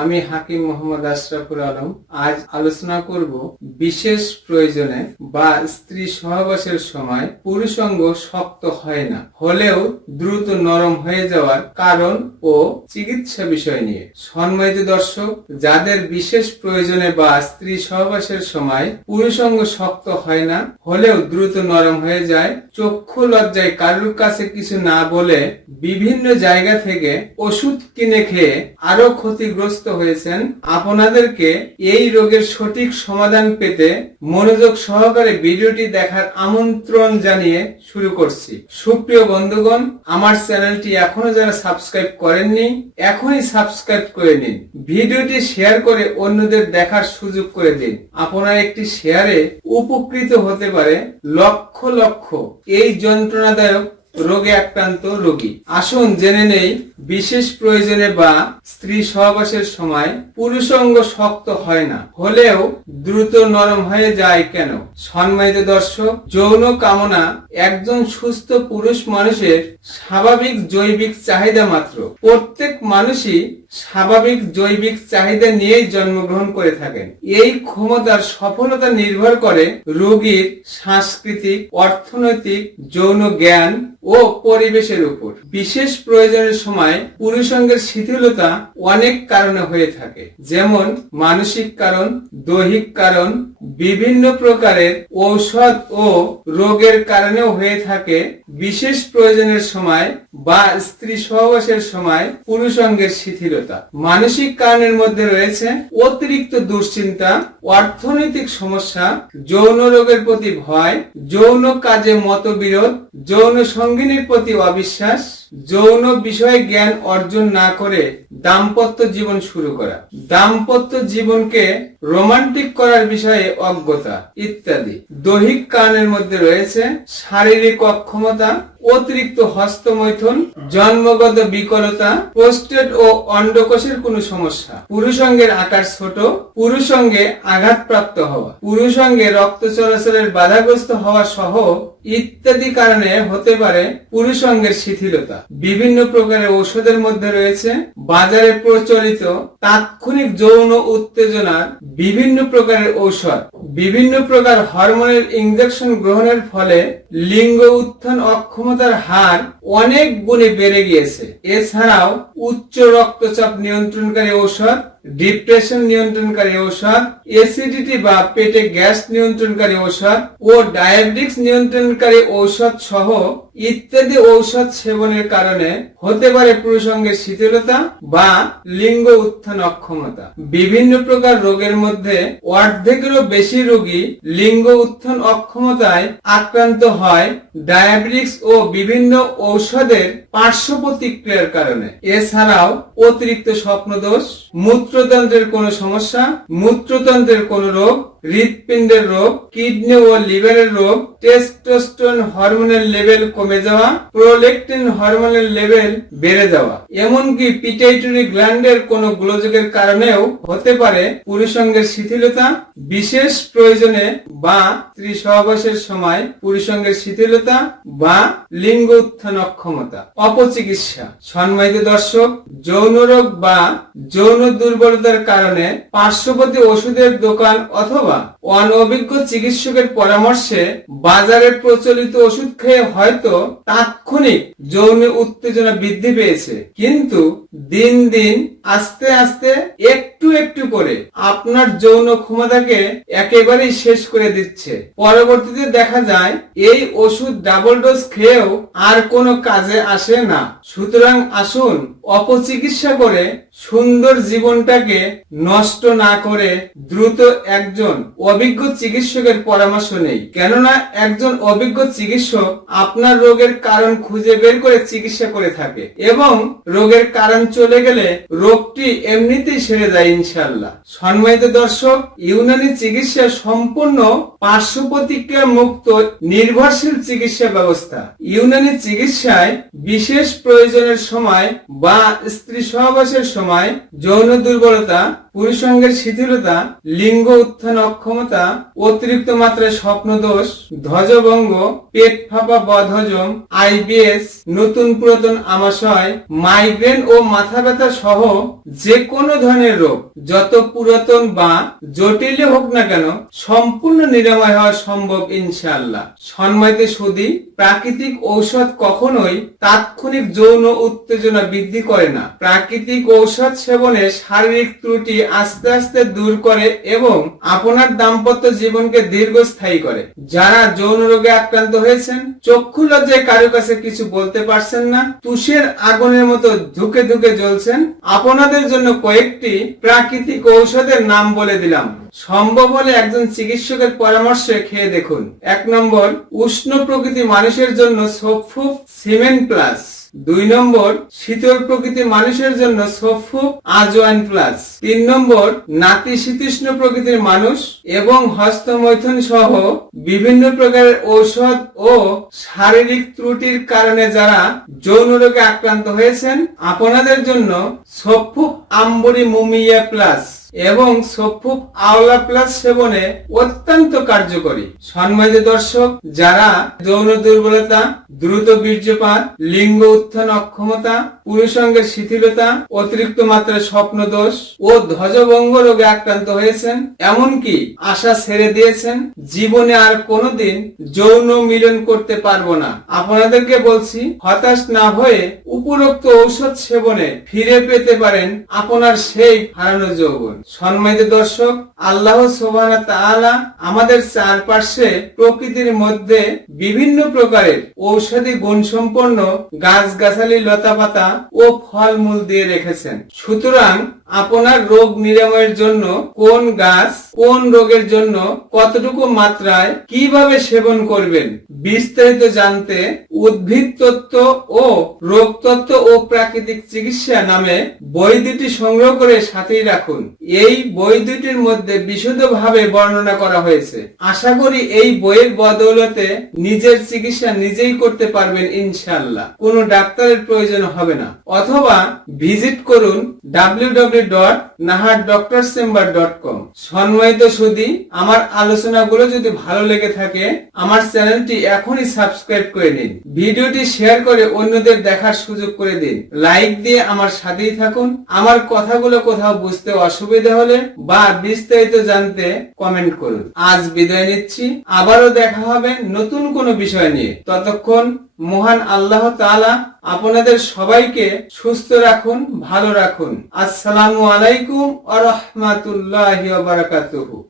আমি হাকিম মোহাম্মদ আশরাফুল আলম। আজ আলোচনা করব বিশেষ প্রয়োজনে বা স্ত্রী সহবাসের সময় পুরুষাঙ্গ শক্ত হয় না, হলেও দ্রুত নরম হয়ে যাওয়ার কারণ ও চিকিৎসা বিষয় নিয়ে। সম্মানিত দর্শক, যাদের বিশেষ প্রয়োজনে বা স্ত্রী সহবাসের সময় পুরুষাঙ্গ শক্ত হয় না, হলেও দ্রুত নরম হয়ে যায়, চক্ষু লজ্জায় কারুর কাছে কিছু না বলে বিভিন্ন জায়গা থেকে ওষুধ কিনে খেয়ে আরও ক্ষতিগ্রস্ত হয়েছেন। আপনাদেরকে এই রোগের সঠিক সমাধান পেতে মনোযোগ সহকারে ভিডিওটি দেখার আমন্ত্রণ জানিয়ে শুরু করছি। সুপ্রিয় বন্ধুগণ, আমার চ্যানেলটি এখনও যারা সাবস্ক্রাইব করেননি, এখনই সাবস্ক্রাইব করে নিন। ভিডিওটি শেয়ার করে অন্যদের দেখার সুযোগ করে দিন। আপনার একটি শেয়ারে উপকৃত হতে পারে লক্ষ লক্ষ। এই যন্ত্রণাদায়ক রোগে আক্রান্ত রোগী। আসুন জেনে নেই, বিশেষ প্রয়োজনে বা স্ত্রী সহবাসের সময় পুরুষ অঙ্গ শক্ত হয় না। হলেও দ্রুত নরম হয়ে যায় কেন? সম্মানিত দর্শক, যৌন কামনা একজন সুস্থ পুরুষ মানুষের স্বাভাবিক জৈবিক চাহিদা মাত্র। প্রত্যেক মানুষই স্বাভাবিক জৈবিক চাহিদা নিয়েই জন্মগ্রহণ করে থাকেন। এই ক্ষমতার সফলতা নির্ভর করে রোগীর সাংস্কৃতিক, অর্থনৈতিক, যৌন জ্ঞান ও পরিবেশের উপর। বিশেষ প্রয়োজনের সময় পুরুষাঙ্গের শিথিলতা অনেক কারণে হয়ে থাকে, যেমন মানসিক কারণ, দৈহিক কারণ, বিভিন্ন প্রকারের ঔষধ ও রোগের কারণেও হয়ে থাকে। বিশেষ প্রয়োজনের সময় বা স্ত্রী সহবাসের সময় পুরুষাঙ্গের শিথিলতা। মানসিক কারণের মধ্যে রয়েছে অতিরিক্ত দুশ্চিন্তা, অর্থনৈতিক সমস্যা, যৌন রোগের প্রতি ভয়, যৌন কাজে মতবিরোধ, যৌন সঙ্গিনীর প্রতি অবিশ্বাস, যৌন বিষয়ে জ্ঞান অর্জন না করে দাম্পত্য জীবন শুরু করা। দাম্পত্য জীবনকে রোমান্টিক করার বিষয়ে অজ্ঞতা ইত্যাদি। দৈহিক কারণের মধ্যে রয়েছে শারীরিক অক্ষমতা, অতিরিক্ত হস্তমৈথুন, জন্মগত বিকলতা পোস্টেড ও অন্ডকোষের কোনো সমস্যা। পুরুষঙ্গের আকার ছোট, পুরুষঙ্গে আঘাতপ্রাপ্ত হওয়া। পুরুষঙ্গে রক্ত চলাচলের বাধাগ্রস্ত হওয়া সহ ইত্যাদি কারণে হতে পারে পুরুষাঙ্গের শিথিলতা। বিভিন্ন প্রকারের ঔষধের মধ্যে রয়েছে বাজারে প্রচলিত তাৎক্ষণিক যৌন উত্তেজনার বিভিন্ন প্রকারের ঔষধ। বিভিন্ন প্রকার হরমোনের ইঞ্জেকশন গ্রহণের ফলে লিঙ্গ উত্থান অক্ষমতার হার অনেক গুণে বেড়ে গিয়েছে। এছাড়াও উচ্চ রক্তচাপ নিয়ন্ত্রণকারী ঔষধ ডিপ্রেশন নিয়ন্ত্রণকারী ঔষধ এসিডিটি বা পেটে গ্যাস নিয়ন্ত্রণকারী ঔষধ ও ডায়াবেটিক্স নিয়ন্ত্রণকারী ঔষধ সহ ইত্যাদি ঔষধ সেবনের কারণে হতে পারে পুরুষাঙ্গের শিথিলতা বা লিঙ্গ উত্থান অক্ষমতা। বিভিন্ন প্রকার রোগের মধ্যে অর্ধেকেরও বেশি রোগী লিঙ্গ উত্থান অক্ষমতায় আক্রান্ত হয় ডায়াবেটিক্স ও বিভিন্ন ঔষধের পার্শ্ব প্রতিক্রিয়ার কারণে। এছাড়াও অতিরিক্ত স্বপ্নদোষ, মূত্রতন্ত্রের কোনো সমস্যা, মূত্রতন্ত্রের কোনো রোগ হৃৎপিণ্ডের রোগ, কিডনি ও লিভারের রোগ টেস্টোস্টেরন হরমোনের লেভেল কমে যাওয়া প্রোলেকটিন হরমোনের লেভেল বেড়ে যাওয়া। এমনকি পিটাইটরি গ্ল্যান্ডের কোনো গোলযোগের কারণেও হতে পারে পুরুষঙ্গের শিথিলতা, বিশেষ প্রয়োজনে বা স্ত্রী সহবাসের সময় পুরুষাঙ্গের শিথিলতা বা লিঙ্গ উত্থান অক্ষমতা। অপচিকিৎসা। সম্মানিত দর্শক, যৌন রোগ বা যৌন দুর্বলতার কারণে পার্শ্ববর্তী ওষুধের দোকান অথবা অনভিজ্ঞ চিকিৎসকের পরামর্শে বাজারে প্রচলিত ওষুধ খেয়ে হয়তো তাৎক্ষণিক যৌন উত্তেজনা বৃদ্ধি পেয়েছে। কিন্তু দিন দিন আস্তে আস্তে একটু একটু করে আপনার যৌন ক্ষমতাকে একেবারেই শেষ করে দিচ্ছে। পরবর্তীতে দেখা যায়, এই ওষুধ ডাবল ডোজ খেয়েও আর কোনো কাজে আসে না। সুতরাং আসুন অপচিকিৎসা করে সুন্দর জীবনটাকে নষ্ট না করে দ্রুত একজন অভিজ্ঞ চিকিৎসকের পরামর্শ নেই। কেননা একজন অভিজ্ঞ চিকিৎসক আপনার রোগের কারণ খুঁজে বের করে চিকিৎসা করে থাকে এবং রোগের কারণ চলে গেলে রোগটি এমনিতেই সেরে যায় ইনশাল্লাহ সম্মানিত দর্শক, ইউনানি চিকিৎসা সম্পূর্ণ পার্শ্ব প্রতিক্রিয়া মুক্ত নির্ভরশীল চিকিৎসা ব্যবস্থা। ইউনানি চিকিৎসায় বিশেষ প্রয়োজনের সময় বা স্ত্রী সহবাসের সময় যৌন দুর্বলতা, পুরুষাঙ্গের শিথিলতা, লিঙ্গ উত্থান অক্ষমতা অতিরিক্ত মাত্রায় স্বপ্ন দোষ ধ্বজভঙ্গ, পেট ফাঁপা বদহজম, আইবিএস, নতুন পুরাতন আমাশয়, মাইগ্রেন ও মাথা ব্যথা সহ যে কোনো ধরনের রোগ, যত পুরাতন বা জটিল হোক না কেন, সম্পূর্ণ নিরাময় হওয়া সম্ভব ইনশাআল্লাহ। সন্ময়তে সুদি, প্রাকৃতিক ঔষধ কখনোই তাৎক্ষণিক যৌন উত্তেজনা বৃদ্ধি করে না। প্রাকৃতিক ঔষধ সেবনে শারীরিক ত্রুটি আস্তে আস্তে দূর করে এবং আপনার দাম্পত্য জীবনকে দীর্ঘস্থায়ী করে। যারা যৌন রোগে আক্রান্ত হয়েছেন, চক্ষু লজ্জায় কারও কাছে কিছু বলতে পারছেন না, তুষের আগুনের মতো ধুকে ধুকে জ্বলছেন, আপনাদের জন্য কয়েকটি প্রাকৃতিক ঔষধের নাম বলে দিলাম। সম্ভব হলে একজন চিকিৎসকের পরামর্শে খেয়ে দেখুন। এক নম্বর, উষ্ণ প্রকৃতি মানুষের জন্য সোফুফ সিমেন্ট প্লাস। দুই নম্বর, শীতল প্রকৃতির মানুষের জন্য সোফু আজওয়ান প্লাস। তিন নম্বর নাতিশীতোষ্ণ প্রকৃতির মানুষ এবং হস্তমৈথুন সহ বিভিন্ন প্রকারের ঔষধ ও শারীরিক ত্রুটির কারণে যারা যৌন রোগে আক্রান্ত হয়েছেন, আপনাদের জন্য সোফু আম্বরি মুমিয়া প্লাস। এবং সফুক আওলা প্লাস সেবনে অত্যন্ত কার্যকরী। সম্মানিত দর্শক, যারা যৌন দুর্বলতা, দ্রুত বীর্যপাত, লিঙ্গ উত্থান অক্ষমতা, পুরুষাঙ্গের শিথিলতা, অতিরিক্ত মাত্রায় স্বপ্ন দোষ ও ধ্বজভঙ্গ রোগে আক্রান্ত হয়েছেন, এমনকি আশা ছেড়ে দিয়েছেন, জীবনে আর কোনোদিন যৌন মিলন করতে পারব না। আপনাদেরকে বলছি, হতাশ না হয়ে উপরোক্ত ঔষধ সেবনে ফিরে পেতে পারেন আপনার সেই হারানো যৌবন। সম্মানিত দর্শক, আল্লাহ সোবান তাআলা আমাদের চারপাশে প্রকৃতির মধ্যে বিভিন্ন প্রকারের ঔষধি গুণসম্পন্ন গাছগাছালি লতাপাতা ও ফলমূল দিয়ে রেখেছেন। সুতরাং আপনার রোগ নিরাময়ের জন্য কোন গাছ কোন রোগের জন্য কতটুকু মাত্রায় কীভাবে সেবন করবেন বিস্তারিত জানতে উদ্ভিদ তত্ত্ব ও রোগ তত্ত্ব ও প্রাকৃতিক চিকিৎসা নামে বই দুটি সংগ্রহ করে সাথেই রাখুন। এই বই দুটির মধ্যে বিশদভাবে বর্ণনা করা হয়েছে। আশা করি এই বইয়ের বদৌলতে নিজের চিকিৎসা নিজেই করতে পারবেন ইনশাল্লাহ কোনো ডাক্তারের প্রয়োজন হবে না। অথবা ভিজিট করুন কম। সম্মানিত সুদী আমার আলোচনাগুলো যদি ভালো লেগে থাকে, আমার চ্যানেলটি এখনই সাবস্ক্রাইব করে নিন। ভিডিওটি শেয়ার করে অন্যদের দেখার সুযোগ করে দিন। লাইক দিয়ে আমার সাথেই থাকুন। আমার কথাগুলো কোথাও বুঝতে অসুবিধা হলে বা বিস্তারিত জানতে কমেন্ট করুন। আজ বিদায় নিচ্ছি। আবারও দেখা হবে নতুন কোনো বিষয় নিয়ে। ততক্ষণ মহান আল্লাহ তাআলা আপনাদের সবাইকে সুস্থ রাখুন, ভালো রাখুন। আসসালামু আলাইকুম আ রহমাতুল্লাহি বারাকাতুহু।